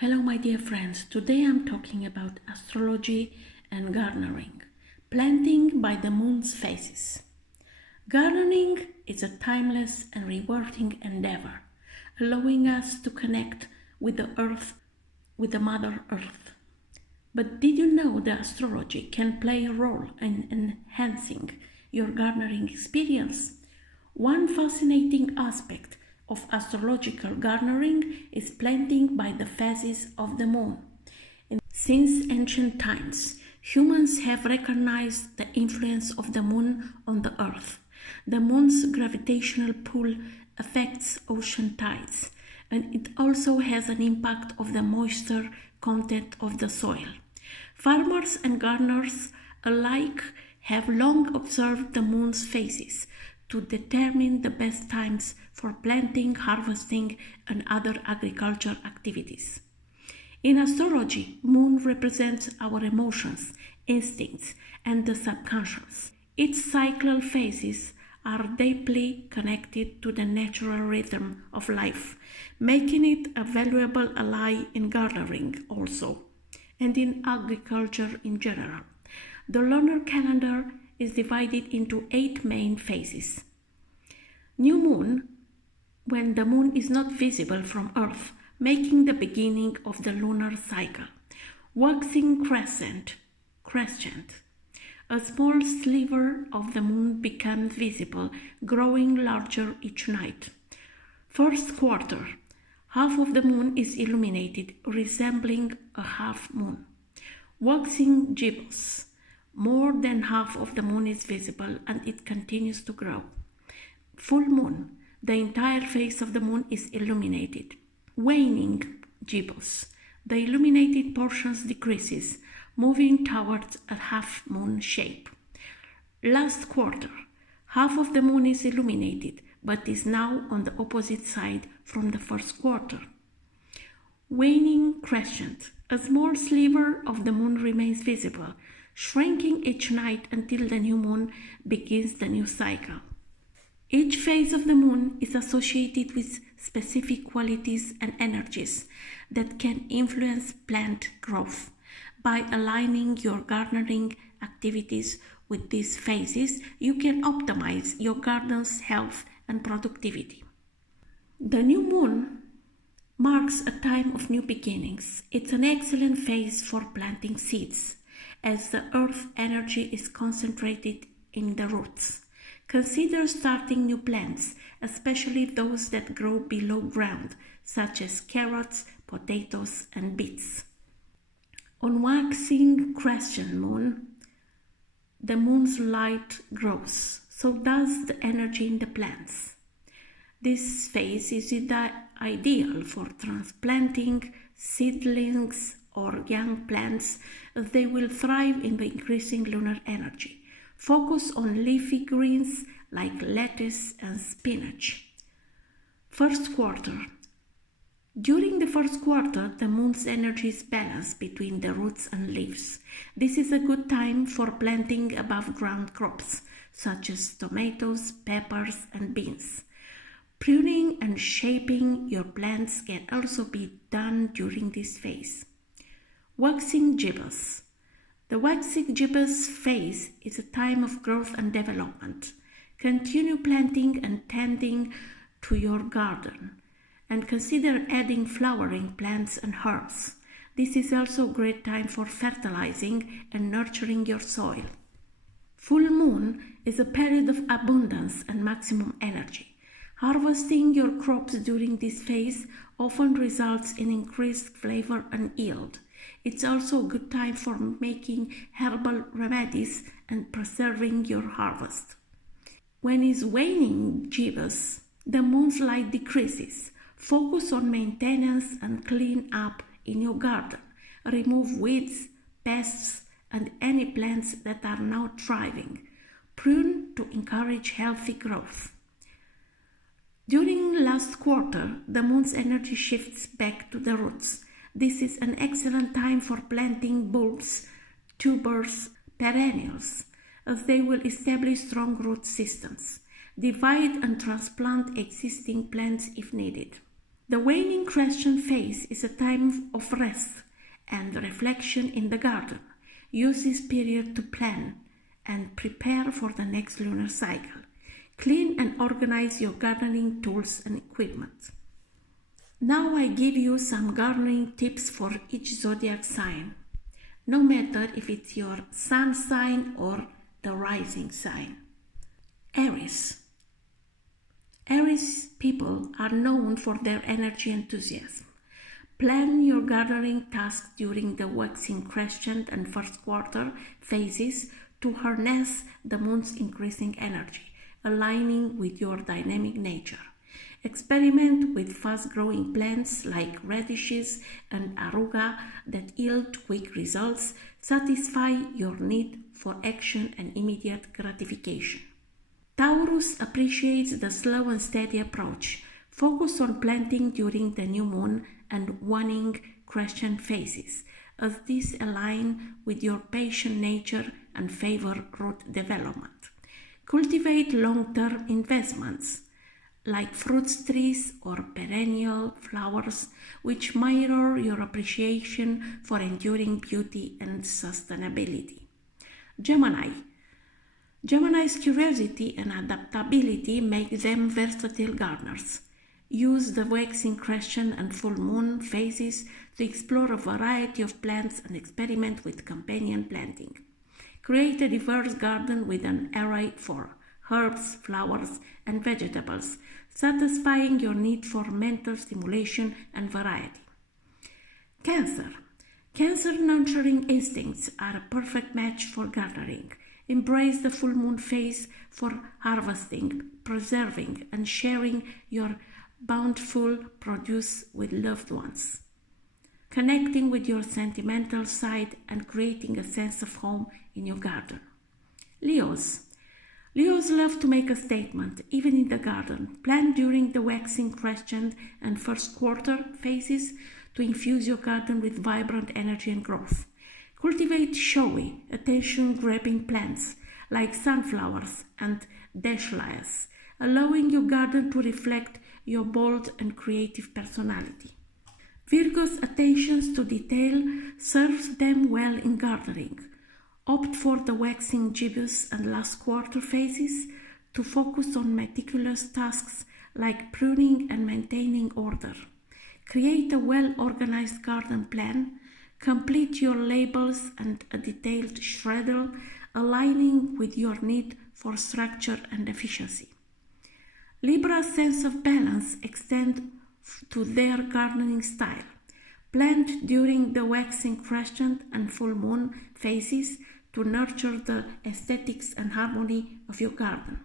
Hello, my dear friends. Today I'm talking about astrology and gardening, planting by the moon's phases. Gardening is a timeless and rewarding endeavor, allowing us to connect with the earth, with the Mother Earth. But did you know that astrology can play a role in enhancing your gardening experience? One fascinating aspect of astrological gardening is planting by the phases of the moon. Since ancient times, humans have recognized the influence of the moon on the earth. The moon's gravitational pull affects ocean tides, and it also has an impact of the moisture content of the soil. Farmers and gardeners alike have long observed the moon's phases to determine the best times for planting, harvesting, and other agricultural activities. In astrology, moon represents our emotions, instincts, and the subconscious. Its cyclical phases are deeply connected to the natural rhythm of life, making it a valuable ally in gardening also, and in agriculture in general. The lunar calendar is divided into 8 main phases. New moon, when the moon is not visible from Earth, making the beginning of the lunar cycle. Waxing crescent. A small sliver of the moon becomes visible, growing larger each night. First quarter. Half of the moon is illuminated, resembling a half moon. Waxing gibbous. More than half of the moon is visible and it continues to grow. Full moon. The entire face of the moon is illuminated. Waning gibbous. The illuminated portions decreases, moving towards a half moon shape. Last quarter. Half of the moon is illuminated, but is now on the opposite side from the first quarter. Waning crescent. A small sliver of the moon remains visible, shrinking each night until the new moon begins the new cycle. Each phase of the moon is associated with specific qualities and energies that can influence plant growth. By aligning your gardening activities with these phases, you can optimize your garden's health and productivity. The new moon marks a time of new beginnings. It's an excellent phase for planting seeds, as the earth energy is concentrated in the roots. Consider starting new plants, especially those that grow below ground, such as carrots, potatoes, and beets. On waxing crescent moon, the moon's light grows, so does the energy in the plants. This phase is ideal for transplanting seedlings or young plants, as they will thrive in the increasing lunar energy. Focus on leafy greens like lettuce and spinach. First quarter. During the first quarter, the moon's energy is balanced between the roots and leaves. This is a good time for planting above ground crops, such as tomatoes, peppers, and beans. Pruning and shaping your plants can also be done during this phase. Waxing gibbous. The waxing gibbous phase is a time of growth and development. Continue planting and tending to your garden, and consider adding flowering plants and herbs. This is also a great time for fertilizing and nurturing your soil. Full moon is a period of abundance and maximum energy. Harvesting your crops during this phase often results in increased flavor and yield. It's also a good time for making herbal remedies and preserving your harvest. When it's waning gibbous, the moon's light decreases. Focus on maintenance and clean up in your garden. Remove weeds, pests, and any plants that are not thriving. Prune to encourage healthy growth. During last quarter, the moon's energy shifts back to the roots. This is an excellent time for planting bulbs, tubers, perennials, as they will establish strong root systems. Divide and transplant existing plants if needed. The waning crescent phase is a time of rest and reflection in the garden. Use this period to plan and prepare for the next lunar cycle. Clean and organize your gardening tools and equipment. Now I give you some gardening tips for each zodiac sign, no matter if it's your sun sign or the rising sign. Aries. Aries people are known for their energy enthusiasm. Plan your gardening tasks during the waxing crescent and first quarter phases to harness the moon's increasing energy, aligning with your dynamic nature. Experiment with fast-growing plants like radishes and arugula that yield quick results, satisfy your need for action and immediate gratification. Taurus appreciates the slow and steady approach. Focus on planting during the new moon and waning crescent phases, as these align with your patient nature and favor root development. Cultivate long-term investments like fruit trees or perennial flowers, which mirror your appreciation for enduring beauty and sustainability. Gemini. Gemini's curiosity and adaptability make them versatile gardeners. Use the waxing crescent and full moon phases to explore a variety of plants and experiment with companion planting. Create a diverse garden with an array for herbs, flowers, and vegetables, satisfying your need for mental stimulation and variety. Cancer. Cancer nurturing instincts are a perfect match for gardening. Embrace the full moon phase for harvesting, preserving, and sharing your bountiful produce with loved ones. Connecting with your sentimental side and creating a sense of home in your garden. Leos. Leos love to make a statement, even in the garden. Plan during the waxing crescent and first quarter phases to infuse your garden with vibrant energy and growth. Cultivate showy, attention-grabbing plants like sunflowers and dahlias, allowing your garden to reflect your bold and creative personality. Virgo's attention to detail serves them well in gardening. Opt for the waxing gibbous and last quarter phases to focus on meticulous tasks like pruning and maintaining order. Create a well-organized garden plan. Complete your labels and a detailed schedule, aligning with your need for structure and efficiency. Libra's sense of balance extends to their gardening style. Plant during the waxing crescent and full moon phases to nurture the aesthetics and harmony of your garden.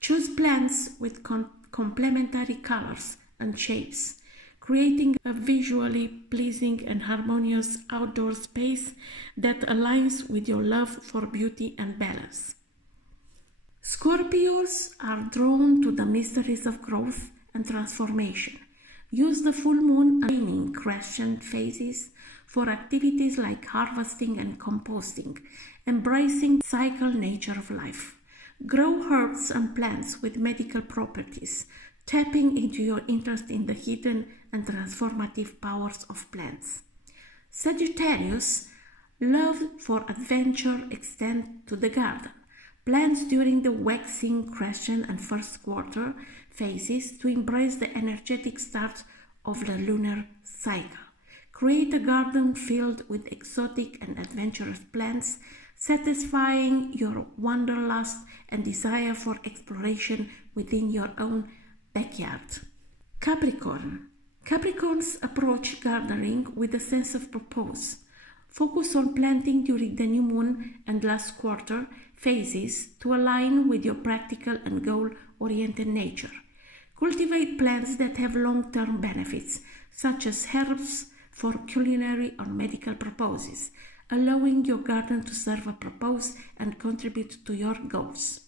Choose plants with complementary colors and shapes, creating a visually pleasing and harmonious outdoor space that aligns with your love for beauty and balance. Scorpios are drawn to the mysteries of growth and transformation. Use the full moon and waning crescent phases for activities like harvesting and composting, embracing the cycle nature of life. Grow herbs and plants with medical properties, tapping into your interest in the hidden and transformative powers of plants. Sagittarius, love for adventure extends to the garden. Plants during the waxing crescent and first quarter phases to embrace the energetic start of the lunar cycle. Create a garden filled with exotic and adventurous plants, satisfying your wanderlust and desire for exploration within your own backyard. Capricorn. Capricorns approach gardening with a sense of purpose. Focus on planting during the new moon and last quarter phases to align with your practical and goal-oriented nature. Cultivate plants that have long-term benefits, such as herbs for culinary or medical purposes, allowing your garden to serve a purpose and contribute to your goals.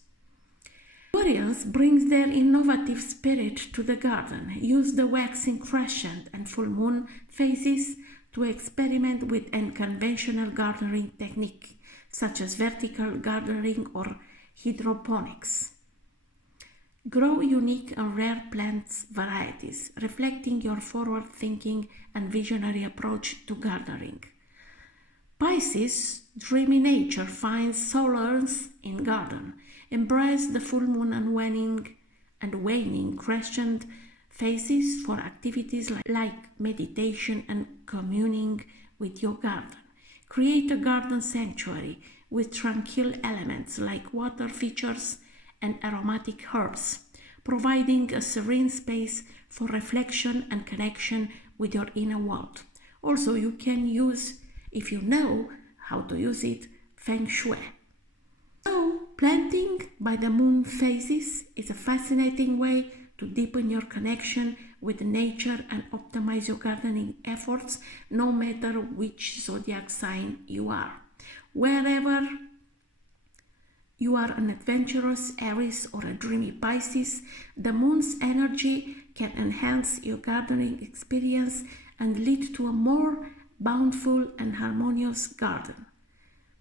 Aquarians brings their innovative spirit to the garden. Use the waxing crescent and full moon phases to experiment with unconventional gardening techniques, such as vertical gardening or hydroponics. Grow unique and rare plants varieties, reflecting your forward-thinking and visionary approach to gardening. Pisces, dreamy nature finds solace in garden. Embrace the full moon and waning crescent phases for activities like meditation and communing with your garden. Create a garden sanctuary with tranquil elements like water features and aromatic herbs, providing a serene space for reflection and connection with your inner world. Also, you can use, if you know how to use it, Feng Shui. So, planting by the moon phases is a fascinating way to deepen your connection with nature and optimize your gardening efforts, no matter which zodiac sign you are. Wherever you are an adventurous Aries or a dreamy Pisces, the moon's energy can enhance your gardening experience and lead to a more bountiful and harmonious garden.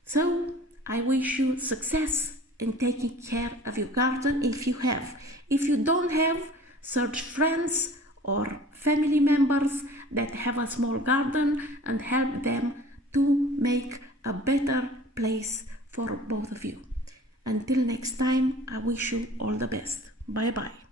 So, I wish you success in taking care of your garden if you have. If you don't have, search friends or family members that have a small garden and help them to make a better place for both of you. Until next time, I wish you all the best. Bye bye.